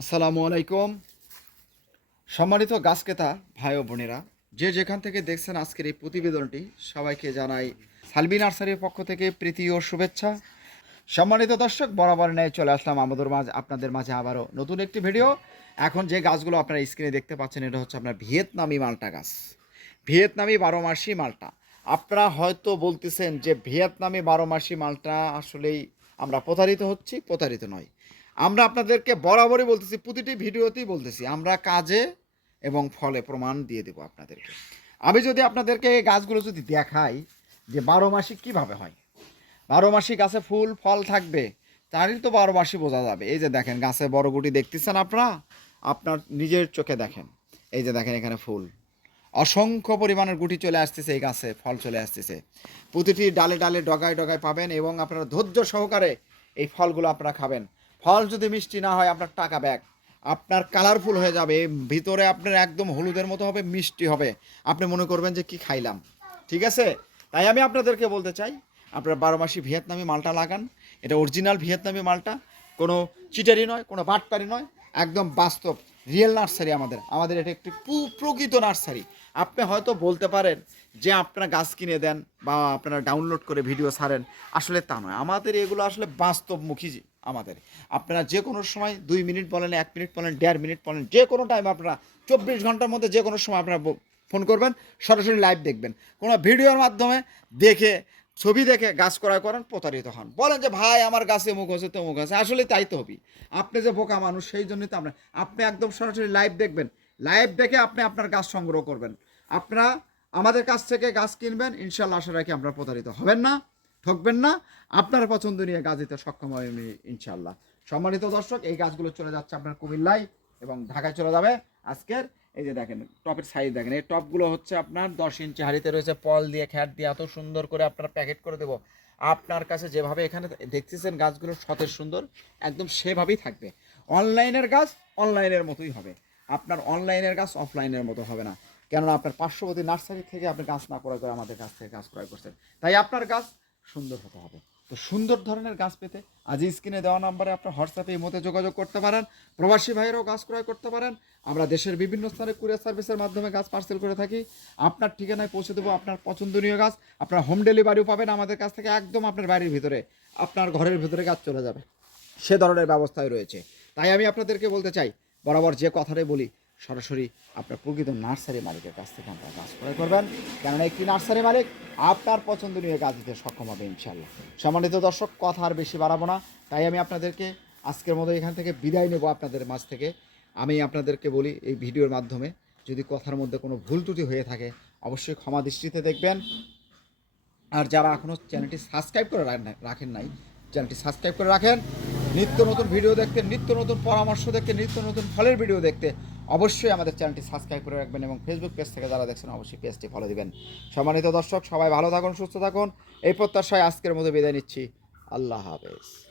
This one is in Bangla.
আসসালামু আলাইকুম। সম্মানিত গাছ ক্রেতা ভাই ও বোনেরা, যে যেখান থেকে দেখছেন আজকের এই প্রতিবেদনটি, সবাইকে জানাই সালবি নার্সারির পক্ষ থেকে প্রীতি ও শুভেচ্ছা। সম্মানিত দর্শক, বরাবর ন্যায় চলে আসলাম আমাদের মাঝে, আপনাদের মাঝে আবারও নতুন একটি ভিডিও। এখন যে গাছগুলো আপনারা স্ক্রিনে দেখতে পাচ্ছেন, এটা হচ্ছে আপনার ভিয়েতনামি মালটা গাছ। ভিয়েতনামি বারো মাসি মালটা। আপনারা হয়তো বলতেছেন যে ভিয়েতনামি বারো মাসি মালটা আসলেই আমরা প্রতারিত হচ্ছি, প্রতারিত নয়। আমরা আপনাদেরকে বরাবরই বলতেছি, প্রতিটি ভিডিওতেই বলতেছি, আমরা কাজে এবং ফলে প্রমাণ দিয়ে দেবো আপনাদেরকে। আমি যদি আপনাদেরকে গাছগুলো যদি দেখাই যে বারো মাসি কীভাবে হয়, বারো মাসি গাছে ফুল, ফল থাকবে তারই তো বারো মাসি বোঝা যাবে। এই যে দেখেন, গাছে বড় গুটি দেখতেছেন আপনারা? আপনার নিজের চোখে দেখেন। এই যে দেখেন এখানে ফুল। অসংখ্য পরিমাণের গুটি চলে আসতেছে এই গাছে, ফল চলে আসতেছে। প্রতিটি ডালে ডালে ডগায় ডগায় পাবেন এবং আপনারা ধৈর্য সহকারে এই ফলগুলো আপনারা খাবেন। ফল যদি মিষ্টি না হয়, আপনার টাকা ব্যাগ। আপনার কালারফুল হয়ে যাবে, ভিতরে আপনার একদম হলুদের মতো হবে, মিষ্টি হবে। আপনি মনে করবেন যে কি খাইলাম। ঠিক আছে? তাই আমি আপনাদেরকে বলতে চাই, আপনারা বারো মাসি ভিয়েতনামি মালটা লাগান। এটা অরিজিনাল ভিয়েতনামি মালটা। কোনো চিটারি নয়, কোনো বাটপারি নয়, একদম বাস্তব রিয়েল নার্সারি আমাদের। আমাদের এটা একটি প্রকৃত নার্সারি আপনি হয়তো বলতে পারেন যে আপনারা গাছ কিনে দেন বা আপনারা ডাউনলোড করে ভিডিও ছাড়েন। আসলে তা নয়। আমাদের এগুলো আসলে বাস্তবমুখী আমাদের। আপনারা যে কোনো সময় দুই মিনিট বলেন, এক মিনিট বলেন, দেড় মিনিট বলেন যে কোনো টাইম আপনারা চব্বিশ ঘণ্টার মধ্যে যে কোনো সময় আপনারা ফোন করবেন, সরাসরি লাইভ দেখবেন। কোনো ভিডিওর মাধ্যমে দেখে, ছবি দেখে গাছ ক্রয় করেন প্রতারিত হন। বলেন যে, ভাই, আমার গাছে মুখ আছে মুখ আছে আসলে তাই তো হবি। আপনি যে বোকা মানুষ, সেই জন্যই তো আমরা আপনি একদম সরাসরি লাইভ দেখবেন। লাইভ দেখে আপনি আপনার গাছ সংগ্রহ করবেন। আপনারা আমাদের কাছ থেকে গাছ কিনবেন ইনশাল্লাহ আশা রাখি আপনারা প্রতারিত হবেন না। ঠকবেন না। আপনার পছন্দ নিয়ে গাছ দিতে সক্ষম হবে আমি ইনশাল্লাহ সম্মানিত দর্শক, এই গাছগুলো চলে যাচ্ছে আপনার কুমিল্লায় এবং ঢাকায় চলে যাবে। আজকের এই যে দেখেন, টপের সাইজ দেখেন, এই টপগুলো হচ্ছে আপনার দশ ইঞ্চি হাড়িতে রয়েছে, পল দিয়ে খ্যাট দিয়ে এত সুন্দর করে আপনার প্যাকেট করে দেবো। আপনার কাছে যেভাবে এখানে দেখতেছেন গাছগুলো, সতেজ সুন্দর, একদম সেভাবেই থাকবে। অনলাইনের গাছ অনলাইনের মতোই হবে। আপনার অনলাইনের গাছ অফলাইনের মতো হবে না। কেননা আপনার পার্শ্ববর্তী নার্সারি থেকে আপনি গাছ না ক্রয় করে আমাদের কাছ থেকে গাছ ক্রয় করছেন। তাই আপনার গাছ সুন্দর হতে হবে। তো সুন্দর ধরনের গাছ পেতে আজ স্ক্রিনে দেওয়া নাম্বারে আপনার হোয়াটসঅ্যাপে এই মতে যোগাযোগ করতে পারেন, প্রবাসী ভাইয়েরাও গাছ ক্রয় করতে পারেন। আমরা দেশের বিভিন্ন স্থানে কুরিয়ার সার্ভিসের মাধ্যমে গাছ পার্সেল করে থাকি। আপনার ঠিকানায় পৌঁছে দেবো আপনার পছন্দনীয় গাছ। আপনার হোম ডেলিভারিও পাবেন আমাদের কাছ থেকে একদম আপনার বাড়ির ভিতরে। আপনার ঘরের ভিতরে গাছ চলে যাবে। সে ধরনের ব্যবস্থায় রয়েছে। তাই আমি আপনাদেরকে বলতে চাই, বরাবর যে কথাটাই বলি সরাসরি আপনার প্রকৃত নার্সারি মালিকের কাছ থেকে আপনার গাছ ক্রয় করবেন। কেননা একটি নার্সারি মালিক আপনার পছন্দনীয় গাছ দিতে সক্ষম হবে ইনশাল্লাহ সম্মানিত দর্শক, কথা আর বেশি বাড়াবো না। তাই আমি আপনাদেরকে আজকের মতো এখান থেকে বিদায় নেব আপনাদের মাঝ থেকে। আমি আপনাদেরকে বলি, এই ভিডিওর মাধ্যমে যদি কথার মধ্যে কোনো ভুল ত্রুটি হয়ে থাকে, অবশ্যই ক্ষমা দৃষ্টিতে দেখবেন। আর যারা এখনও চ্যানেলটি সাবস্ক্রাইব করে রাখ- রাখেন নাই, চ্যানেলটি সাবস্ক্রাইব করে রাখেন। নিত্য নতুন ভিডিও দেখতে, নিত্য নতুন পরামর্শ দেখতে, নিত্য নতুন ফলের ভিডিও দেখতে অবশ্যই আমাদের চ্যানেলটি সাবস্ক্রাইব করে রাখবেন এবং ফেসবুক পেজ থেকে যারা দেখছেন অবশ্যই পেজটি ফলো দিবেন। সম্মানিত দর্শক, সবাই ভালো থাকুন, সুস্থ থাকুন। এই প্রত্যাশায় আজকের মতো বিদায় নিচ্ছি। আল্লাহ হাফেজ।